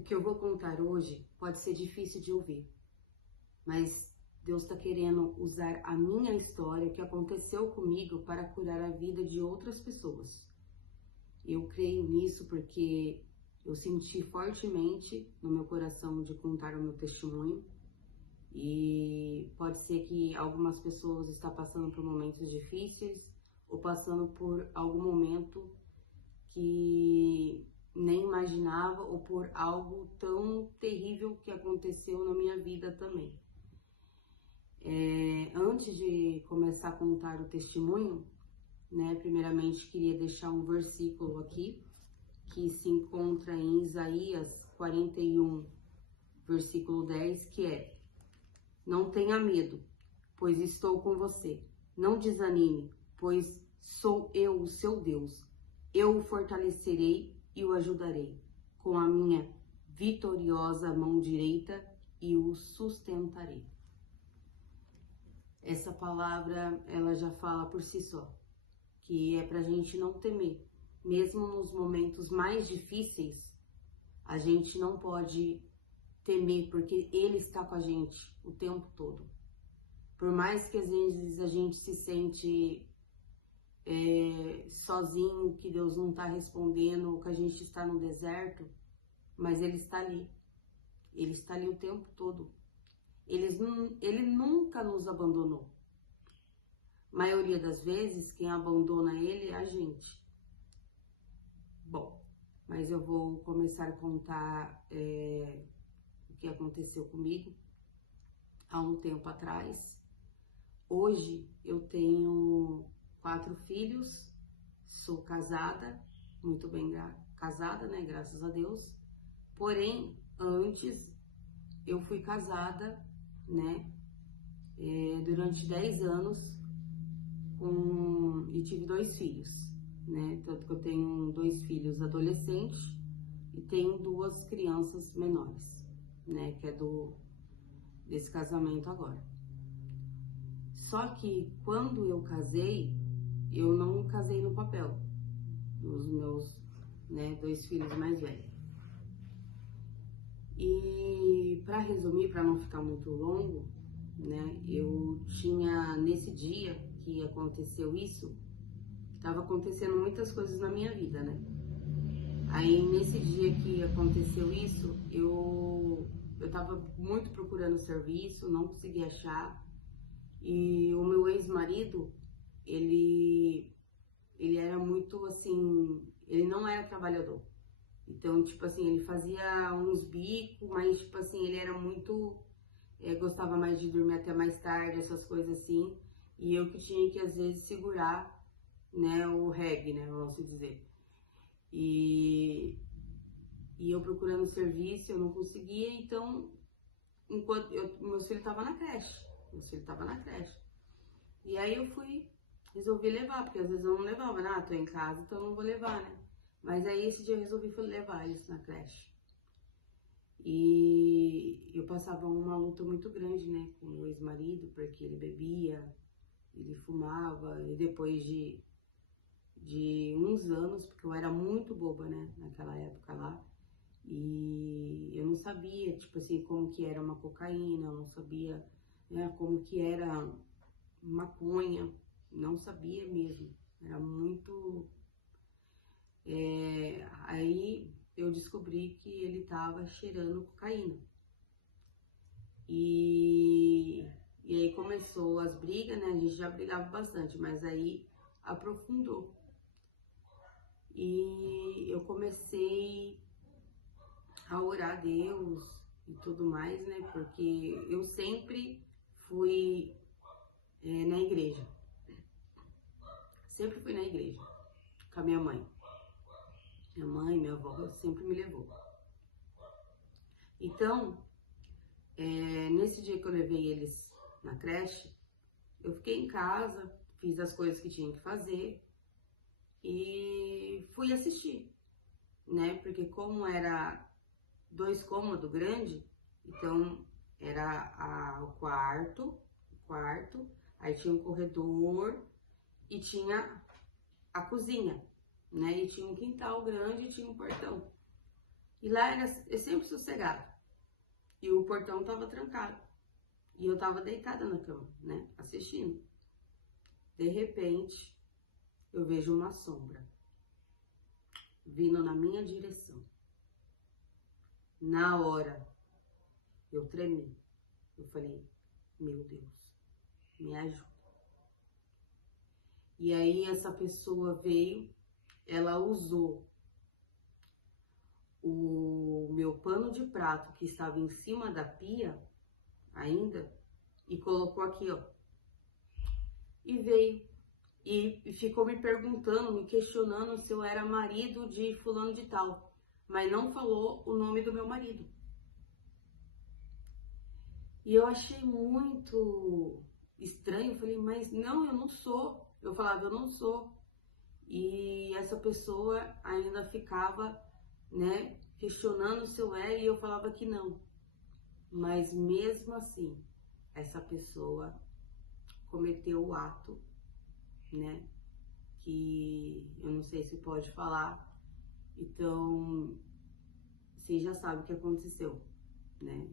O que eu vou contar hoje pode ser difícil de ouvir, mas Deus está querendo usar a minha história, o que aconteceu comigo, para curar a vida de outras pessoas. Eu creio nisso porque eu senti fortemente no meu coração de contar o meu testemunho, e pode ser que algumas pessoas estão passando por momentos difíceis ou passando por algum momento que nem imaginava, ou por algo tão terrível que aconteceu na minha vida também. Antes de começar a contar o testemunho, primeiramente queria deixar um versículo aqui, que se encontra em Isaías 41, versículo 10, que é: não tenha medo, pois estou com você. Não desanime, pois sou eu, o seu Deus. Eu o fortalecerei e o ajudarei com a minha vitoriosa mão direita e o sustentarei. Essa palavra, ela já fala por si só, que é pra gente não temer. Mesmo nos momentos mais difíceis, a gente não pode temer, porque Ele está com a gente o tempo todo. Por mais que às vezes a gente se sente sozinho, que Deus não está respondendo, ou que a gente está no deserto, mas Ele está ali. Ele está ali o tempo todo. Ele nunca nos abandonou. A maioria das vezes, quem abandona Ele é a gente. Bom, mas eu vou começar a contar o que aconteceu comigo há um tempo atrás. Hoje eu tenho 4 filhos, sou casada, muito bem casada, graças a Deus. Porém, antes eu fui casada, durante 10 anos e tive 2 filhos, Tanto que eu tenho 2 filhos adolescentes e tenho 2 crianças menores, Que é desse casamento agora. Só que quando eu casei, eu não casei no papel dos meus 2 filhos mais velhos. E para resumir, para não ficar muito longo, eu tinha, nesse dia que aconteceu isso, estava acontecendo muitas coisas na minha vida, Aí nesse dia que aconteceu isso, eu estava muito procurando serviço, não conseguia achar. E o meu ex-marido, ele era muito assim, ele não era trabalhador. Então, tipo assim, ele fazia uns bicos, mas tipo assim, ele era muito, gostava mais de dormir até mais tarde, essas coisas assim. E eu que tinha que às vezes segurar, o reggae, vamos dizer. E eu procurando serviço, eu não conseguia, então, enquanto meu filho estava na creche. E aí eu resolvi levar, porque às vezes eu não levava, tô em casa, então eu não vou levar, Mas aí esse dia eu resolvi levar eles na creche. E eu passava uma luta muito grande, com o ex-marido, porque ele bebia, ele fumava, e depois de uns anos, porque eu era muito boba, naquela época lá, e eu não sabia, tipo assim, como que era uma cocaína, eu não sabia, como que era maconha, não sabia mesmo, era muito... Aí eu descobri que ele tava cheirando cocaína. E aí começou as brigas, a gente já brigava bastante, mas aí aprofundou. E eu comecei a orar a Deus e tudo mais, porque eu sempre fui na igreja. Sempre fui na igreja com a minha mãe. Minha mãe, minha avó sempre me levou. Então, nesse dia que eu levei eles na creche, eu fiquei em casa, fiz as coisas que tinha que fazer e fui assistir, Porque como era 2 cômodos grandes, então era o quarto, aí tinha um corredor e tinha a cozinha, E tinha um quintal grande e tinha um portão. E lá é sempre sossegado. E o portão tava trancado. E eu tava deitada na cama, né, assistindo. De repente, eu vejo uma sombra vindo na minha direção. Na hora, eu tremi. Eu falei, meu Deus, me ajuda. E aí essa pessoa veio, ela usou o meu pano de prato que estava em cima da pia ainda e colocou aqui, ó. E veio e ficou me perguntando, me questionando se eu era marido de fulano de tal, mas não falou o nome do meu marido. E eu achei muito estranho, falei, mas não, eu não sou. Eu falava, eu não sou. E essa pessoa ainda ficava, né, questionando se eu era e eu falava que não. Mas mesmo assim, essa pessoa cometeu o ato, né, que eu não sei se pode falar. Então, você já sabe o que aconteceu, né?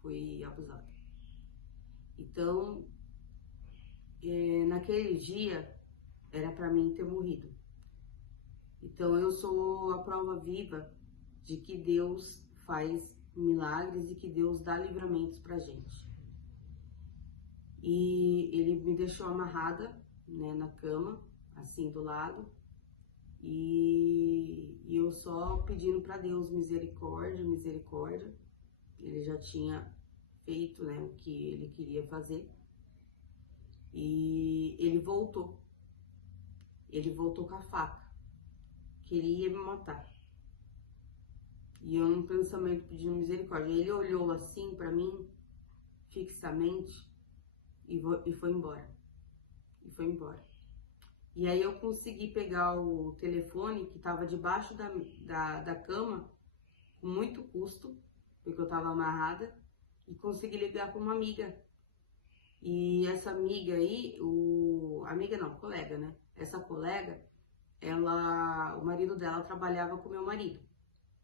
Foi abusado. Então, naquele dia, era para mim ter morrido. Então, eu sou a prova viva de que Deus faz milagres e que Deus dá livramentos pra gente. E ele me deixou amarrada, né, na cama, assim, do lado. E eu só pedindo para Deus misericórdia, misericórdia. Ele já tinha feito, né, o que ele queria fazer. E ele voltou. Ele voltou com a faca. Queria me matar. E eu num pensamento pedindo misericórdia. Ele olhou assim para mim, fixamente, e foi embora. E foi embora. E aí eu consegui pegar o telefone que estava debaixo da cama, com muito custo, porque eu estava amarrada, e consegui ligar para uma amiga. E essa amiga aí, amiga não, colega, né? Essa colega, o marido dela trabalhava com meu marido,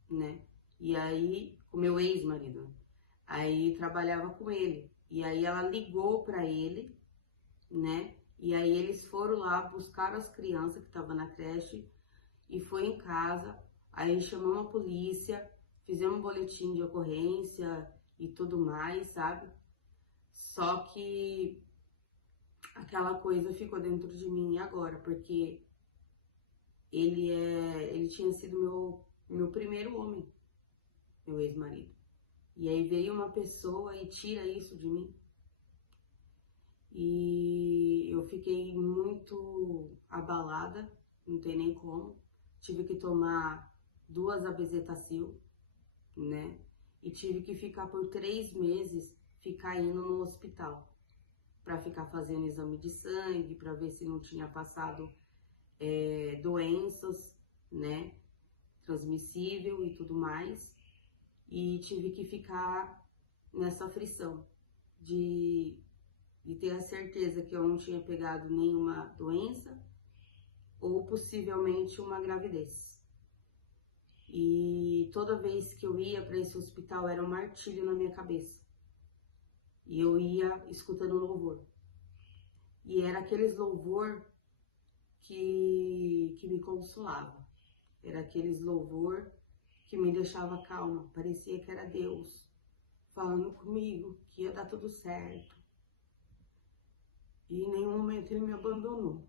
né? E aí, com meu ex-marido. Aí trabalhava com ele. E aí ela ligou para ele, né? E aí eles foram lá buscar as crianças que estavam na creche e foi em casa. Aí chamamos a polícia, fizemos um boletim de ocorrência e tudo mais, sabe? Só que aquela coisa ficou dentro de mim agora, porque ele tinha sido meu primeiro homem, meu ex-marido. E aí veio uma pessoa e tira isso de mim. E eu fiquei muito abalada, não tem nem como. Tive que tomar 2 Abezetacil, né? E tive que ficar por 3 meses, ficar indo no hospital para ficar fazendo exame de sangue, para ver se não tinha passado doenças, né? Transmissível e tudo mais. E tive que ficar nessa aflição de ter a certeza que eu não tinha pegado nenhuma doença ou possivelmente uma gravidez. E toda vez que eu ia para esse hospital era um martírio na minha cabeça. E eu ia escutando louvor. E era aqueles louvor que me consolava. Era aqueles louvor que me deixava calma. Parecia que era Deus falando comigo, que ia dar tudo certo. E em nenhum momento ele me abandonou.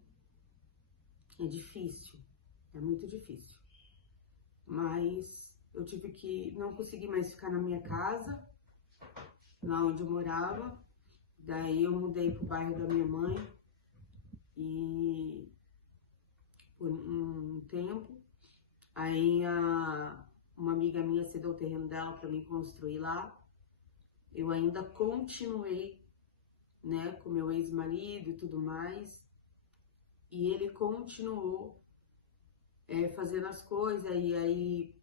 É difícil, é muito difícil. Mas eu tive que, não consegui mais ficar na minha casa, lá onde eu morava. Daí eu mudei pro bairro da minha mãe e por um tempo. Aí uma amiga minha cedeu o terreno dela para mim construir lá. Eu ainda continuei, né, com meu ex-marido e tudo mais, e ele continuou fazendo as coisas, e aí,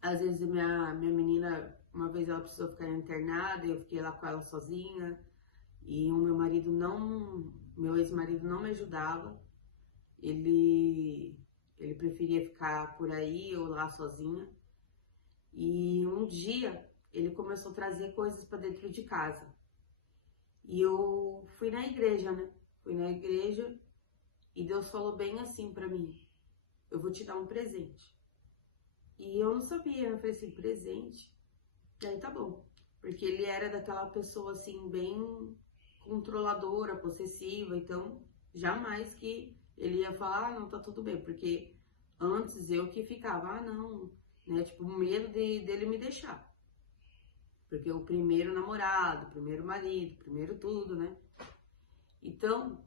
às vezes minha menina, uma vez ela precisou ficar internada, eu fiquei lá com ela sozinha, e o meu ex-marido não me ajudava, ele Ele preferia ficar por aí ou lá sozinha. E um dia ele começou a trazer coisas para dentro de casa. E eu fui na igreja, né? Fui na igreja e Deus falou bem assim para mim: eu vou te dar um presente. E eu não sabia, eu falei assim, presente? E aí tá bom. Porque ele era daquela pessoa assim, bem controladora, possessiva, então jamais que ele ia falar, ah, não, tá tudo bem, porque antes eu que ficava, ah, não, né, tipo, medo dele me deixar, porque o primeiro namorado, o primeiro marido, o primeiro tudo, né, então,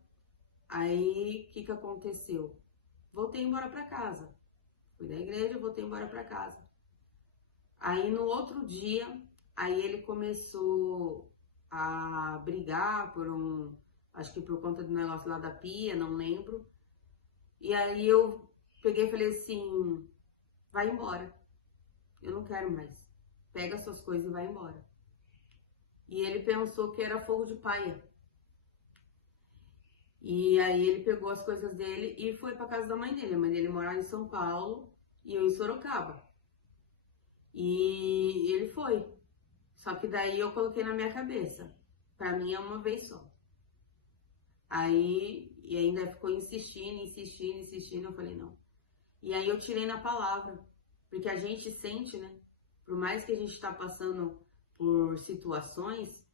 aí, o que aconteceu? Voltei embora pra casa, fui da igreja, voltei embora pra casa, aí no outro dia, aí ele começou a brigar acho que por conta do negócio lá da pia, não lembro. E aí eu peguei e falei assim, vai embora, eu não quero mais. Pega suas coisas e vai embora. E ele pensou que era fogo de palha. E aí ele pegou as coisas dele e foi para casa da mãe dele. A mãe dele morava em São Paulo e eu em Sorocaba. E ele foi. Só que daí eu coloquei na minha cabeça, pra mim é uma vez só. Aí, e ainda ficou insistindo, eu falei não. E aí eu tirei na palavra, porque a gente sente, né? Por mais que a gente tá passando por situações,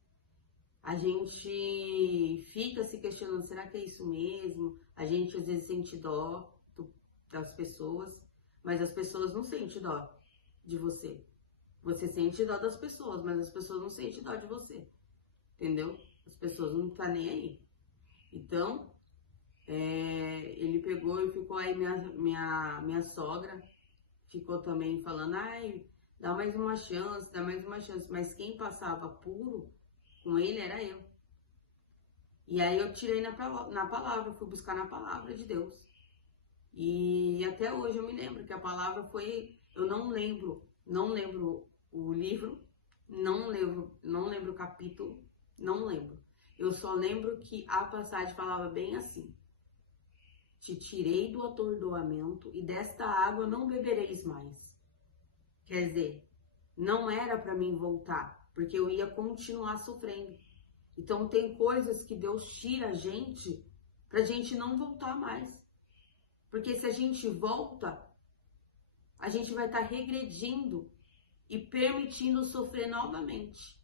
a gente fica se questionando, será que é isso mesmo? A gente às vezes sente dó das pessoas, mas as pessoas não sentem dó de você. Você sente dó das pessoas, mas as pessoas não sentem dó de você, entendeu? As pessoas não estão nem aí. Então, ele pegou e ficou aí, minha sogra ficou também falando, ai, dá mais uma chance, mas quem passava puro com ele era eu. E aí eu tirei na palavra, fui buscar na palavra de Deus. E até hoje eu me lembro que a palavra foi, eu não lembro o livro, não lembro o capítulo, não lembro. Eu só lembro que a passagem falava bem assim: te tirei do atordoamento e desta água não bebereis mais. Quer dizer, não era para mim voltar, porque eu ia continuar sofrendo. Então tem coisas que Deus tira a gente pra gente não voltar mais. Porque se a gente volta, a gente vai estar regredindo e permitindo sofrer novamente.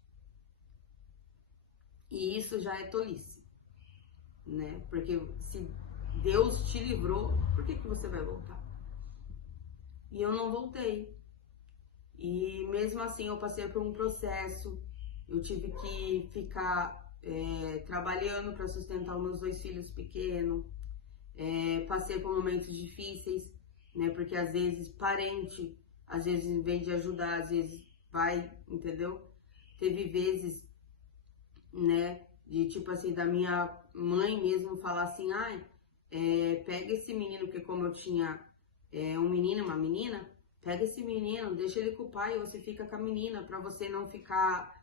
E isso já é tolice, né? Porque se Deus te livrou, por que você vai voltar? E eu não voltei. E mesmo assim eu passei por um processo, eu tive que ficar trabalhando para sustentar os meus 2 filhos pequenos, passei por momentos difíceis, né? Porque às vezes parente, às vezes em vez de ajudar, às vezes vai, entendeu? Teve vezes, né, de tipo assim, da minha mãe mesmo falar assim, ai, pega esse menino, porque como eu tinha um menino e uma menina, pega esse menino, deixa ele com o pai, você fica com a menina, pra você não ficar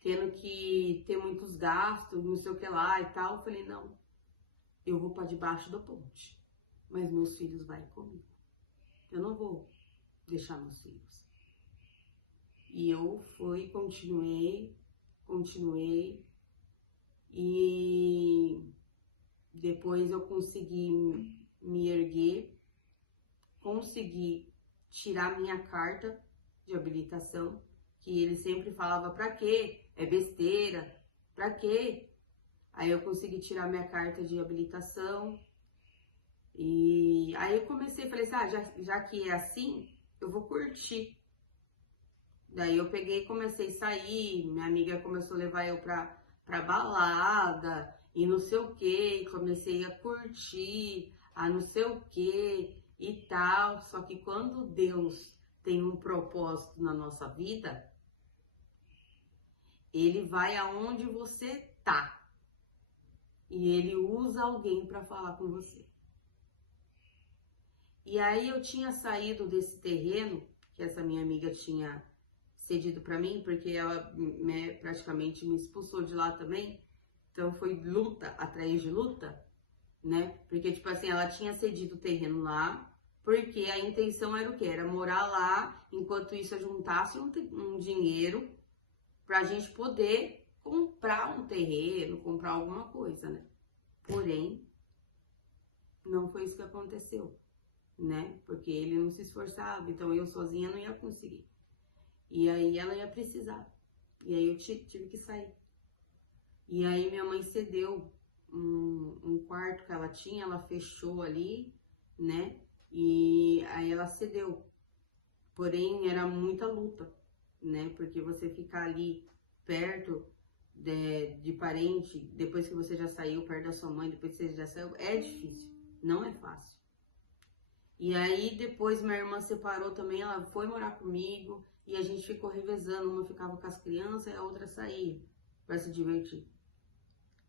tendo que ter muitos gastos, não sei o que lá e tal. Eu falei, não, eu vou para debaixo da ponte, mas meus filhos vão comigo. Eu não vou deixar meus filhos. E eu fui, continuei, e depois eu consegui me erguer, consegui tirar minha carta de habilitação, que ele sempre falava, pra quê? É besteira, pra quê? Aí eu consegui tirar minha carta de habilitação, e aí eu comecei, falei assim, já que é assim, eu vou curtir. Daí eu peguei e comecei a sair, minha amiga começou a levar eu pra balada, e não sei o que, comecei a curtir, a não sei o que e tal. Só que quando Deus tem um propósito na nossa vida, Ele vai aonde você tá. E Ele usa alguém para falar com você. E aí eu tinha saído desse terreno, que essa minha amiga tinha cedido para mim, porque ela praticamente me expulsou de lá também. Então foi luta atrás de luta. né? Porque, tipo assim, ela tinha cedido o terreno lá, porque a intenção era o quê? Era morar lá, enquanto isso eu juntasse um dinheiro pra gente poder comprar um terreno, comprar alguma coisa, né? Porém, não foi isso que aconteceu, né? Porque ele não se esforçava, então eu sozinha não ia conseguir. E aí ela ia precisar. E aí eu tive que sair. E aí minha mãe cedeu um quarto que ela tinha, ela fechou ali, né? E aí ela cedeu. Porém, era muita luta, né? Porque você ficar ali perto de parente, depois que você já saiu, perto da sua mãe, depois que você já saiu, é difícil, não é fácil. E aí depois minha irmã separou também, ela foi morar comigo e a gente ficou revezando, uma ficava com as crianças e a outra saía para se divertir.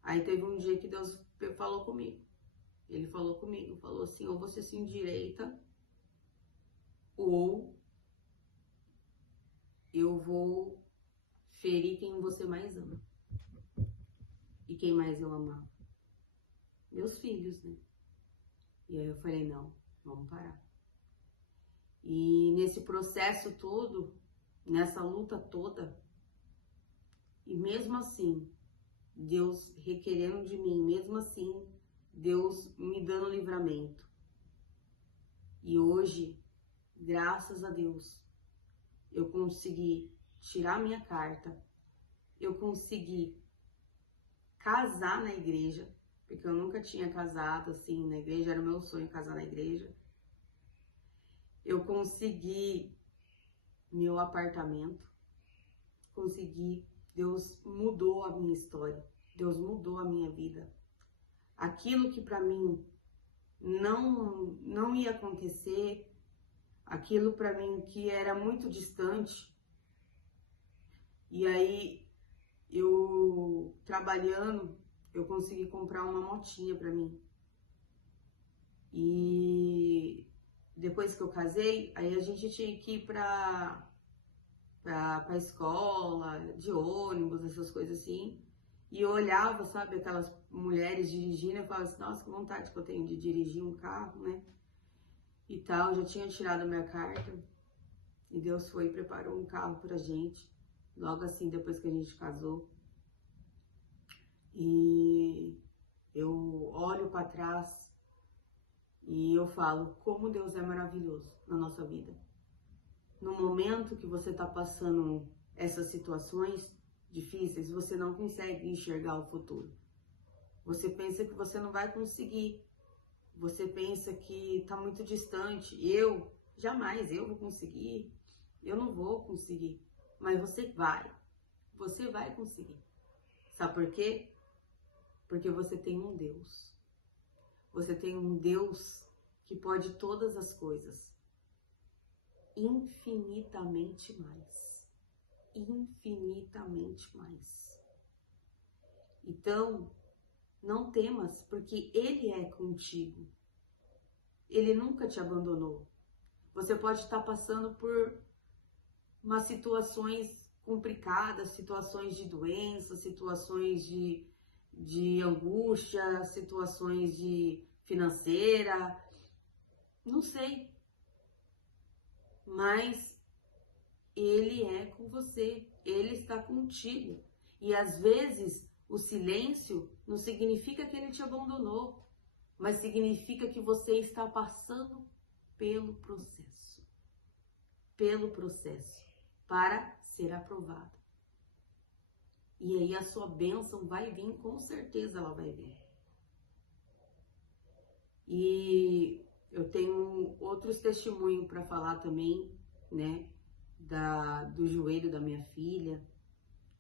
Aí teve um dia que Deus falou comigo. Ele falou comigo, falou assim, ou você se endireita, ou eu vou ferir quem você mais ama. E quem mais eu amava? Meus filhos, né? E aí eu falei, não, vamos parar. E nesse processo todo, nessa luta toda, e mesmo assim, Deus requerendo de mim, mesmo assim, Deus me dando livramento. E hoje, graças a Deus, eu consegui tirar minha carta, eu consegui casar na igreja, porque eu nunca tinha casado assim na igreja, era o meu sonho casar na igreja. Eu consegui meu apartamento, consegui, Deus mudou a minha história, Deus mudou a minha vida. Aquilo que para mim não ia acontecer, aquilo para mim que era muito distante, e aí eu trabalhando, eu consegui comprar uma motinha para mim. E depois que eu casei, aí a gente tinha que ir pra escola, de ônibus, essas coisas assim. E eu olhava, sabe, aquelas mulheres dirigindo, eu falava assim, nossa, que vontade que eu tenho de dirigir um carro, né? E tal, já tinha tirado a minha carta. E Deus foi e preparou um carro pra gente, logo assim, depois que a gente casou. E eu olho para trás e eu falo como Deus é maravilhoso na nossa vida. No momento que você está passando essas situações difíceis, você não consegue enxergar o futuro. Você pensa que você não vai conseguir. Você pensa que está muito distante. Jamais eu vou conseguir. Eu não vou conseguir. Mas você vai. Você vai conseguir. Sabe por quê? Porque você tem um Deus. Você tem um Deus que pode todas as coisas. Infinitamente mais. Infinitamente mais. Então, não temas, porque Ele é contigo. Ele nunca te abandonou. Você pode estar passando por umas situações complicadas, situações de doença, situações de angústia, situações de financeira, não sei. Mas Ele é com você, Ele está contigo. E às vezes o silêncio não significa que Ele te abandonou, mas significa que você está passando pelo processo para ser aprovado. E aí a sua bênção vai vir, com certeza ela vai vir. E eu tenho outros testemunhos para falar também, né, do joelho da minha filha,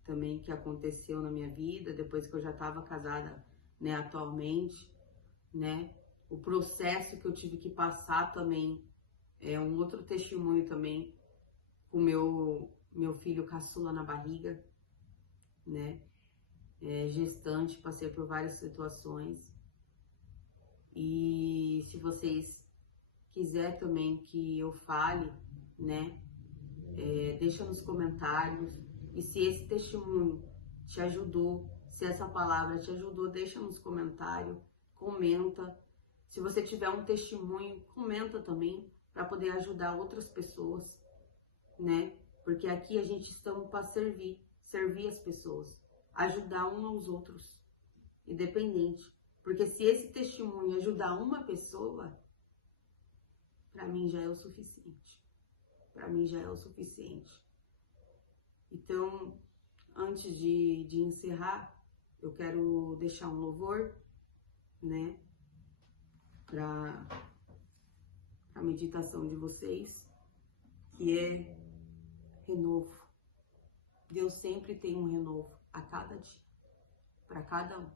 também que aconteceu na minha vida, depois que eu já estava casada, né, atualmente, né, o processo que eu tive que passar também, é um outro testemunho também, com meu filho caçula na barriga, né, gestante, passei por várias situações. E se vocês quiserem também que eu fale, né, deixa nos comentários. E se esse testemunho te ajudou, se essa palavra te ajudou, deixa nos comentários, comenta. Se você tiver um testemunho, comenta também, para poder ajudar outras pessoas, né? Porque aqui a gente estamos para servir as pessoas, ajudar uns aos outros, independente. Porque se esse testemunho ajudar uma pessoa, para mim já é o suficiente. Para mim já é o suficiente. Então, antes de encerrar, eu quero deixar um louvor, né? Para a meditação de vocês, que é renovo. Deus sempre tem um renovo a cada dia, para cada um.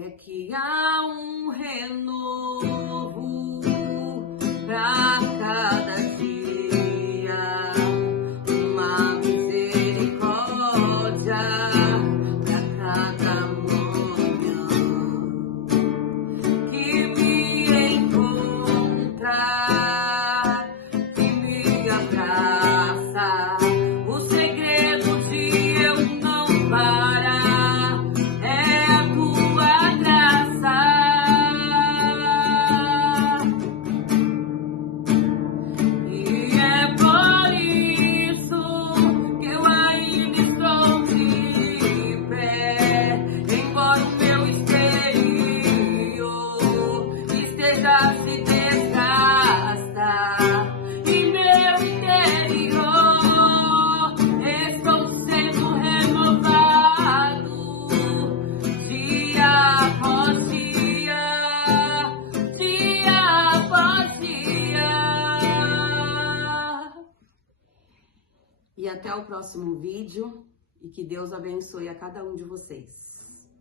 É que há um renovo para cada dia, uma misericórdia para cada manhã que me encontra, que me abraça. O segredo de eu não parar é a tua graça. E é por isso que eu ainda estou de pé, embora o meu exterior esteja a se desgastar. E meu interior estou sendo renovado dia após dia, dia após dia. E até o próximo vídeo, e que Deus abençoe a cada um de vocês.